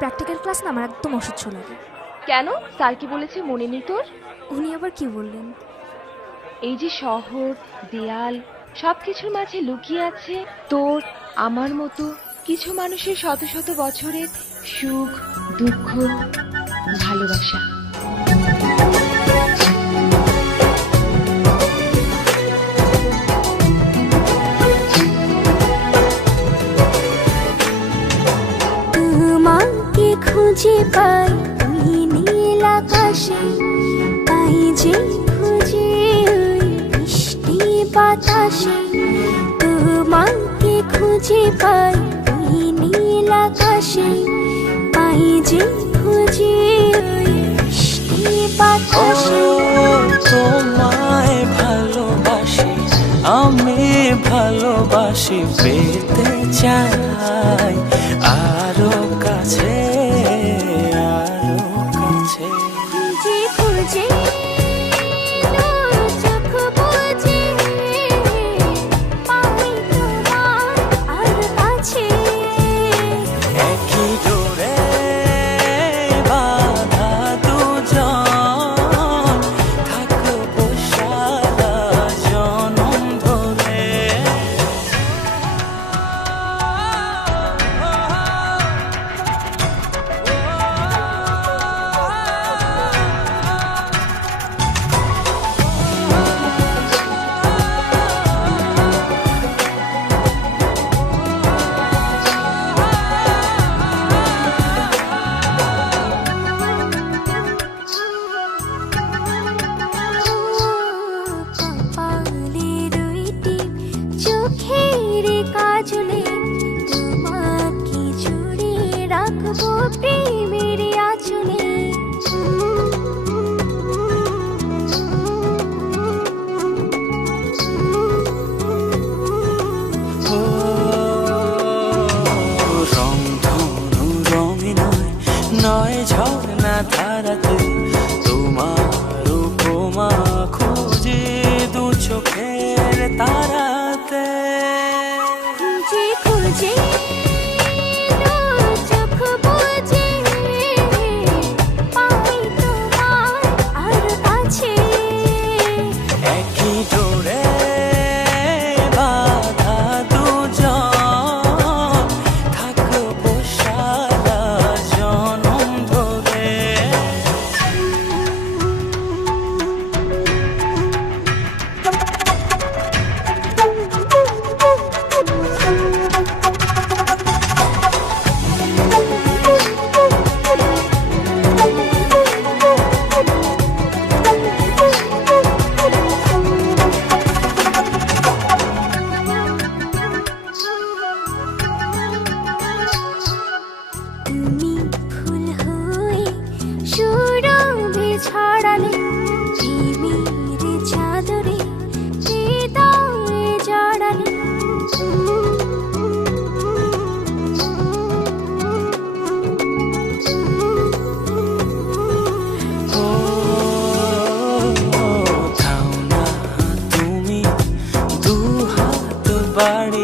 Practical class না আমার একদম অসহ্য লাগে। কেন? স্যার কি বলেছে মনে নেই তোর? উনি আবার কি বললেন? এই যে শহর, দেয়াল, সবকিছুর মাঝে লুকিয়ে আছে তোর আমার মতো কিছু মানুষের শত শত বছরের সুখ, দুঃখ, ভালোবাসা। তোমাকে খুঁজে পাই ওই নীল আকাশে, তাই যে খুঁজে ওই বৃষ্টি বাতাসে। তোমাকে খুঁজে পাই ওই নীল আকাশে, তাই যে খুঁজে ওই বৃষ্টি বাতাসে। তোমায় ভালোবাসি, আমি ভালোবাসি, পেতে চাই আরো কাছে, আরো কাছে। খুঁজে খুঁজে তোর চোখ বুজে পাই তোমার আর কাছে। একই ডোরে বাঁধা দুজন, থাকবো সারা জনম ধরে। কপালে দুইটি চোখের কাজলে, তোমাকে জুড়ে রাখবো প্রেমের আঁচলে। রংধনু রঙে নয়, নয় ঝর্ণা ধারাতে, তোমার উপমা খুঁজে দু চোখের তারাতে। খুঁজে খুঁজে তোর চোখ বুজে পাই তোমার আর কাছে। একই ডোরে বাঁধা দুজন, থাকবো সারা জনম ধরে। তুমি ফুল হয়ে সুরভি ছড়ালে, প্রেমের চাদরে হৃদয়ে জড়ালে। ও থাও না তুমি দু হাত বাড়ি,